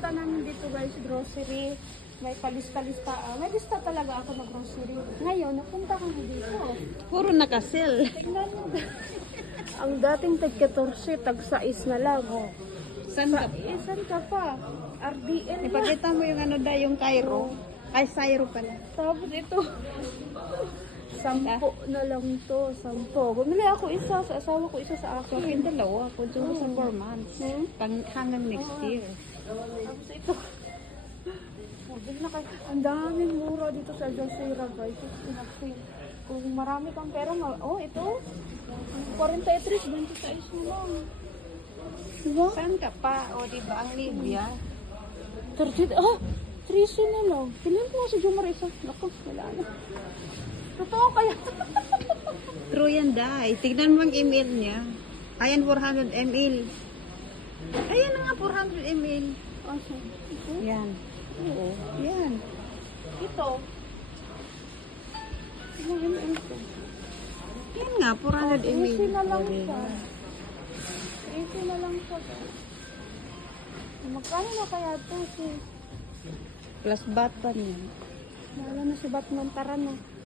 pumunta namin dito guys, grocery. May palista-lista. ah, May lista talaga ako na grocery. Ngayon, napunta kami dito. Puro nakasell. Tingnan mo. Ang dating tag 14, tag 6 na lang. Oh. Saan ka? Eh, saan ka pa? RDL na. Ipakita mo yung ano da, yung Cairo. Ay, Cairo pala. Tapos ito. Sampo na lang to. Sampo. Bumili ako isa. Sa asawa ko isa sa akin. yung dalawa, kung sa 4 months. Hmm? Pang, hanggang next year. Tapos ito. Oh, bili na kayo. Ang daming mura dito sa Josera guys. Pinag- Kung marami kang pera, oh ito. 43, 26 na lang. Diba? Saan ka pa? O, diba, ang Libya. 30, ah, 13 na lang. Piliin ko nga si Jomar isa. Naku, wala na. Totoo kaya? True yan, Day. Tignan mo ang email niya. Ayan, 400 ml. Ayan na nga, 400 ml. So- ito? Yan. Oo, yan. Ito. Mo ito. Yan nga, 400 ml. Easy na lang siya. Easy na lang siya. Magkano na kaya ito? Si, Plus bat pa niya. wala na si Batman. Tara na.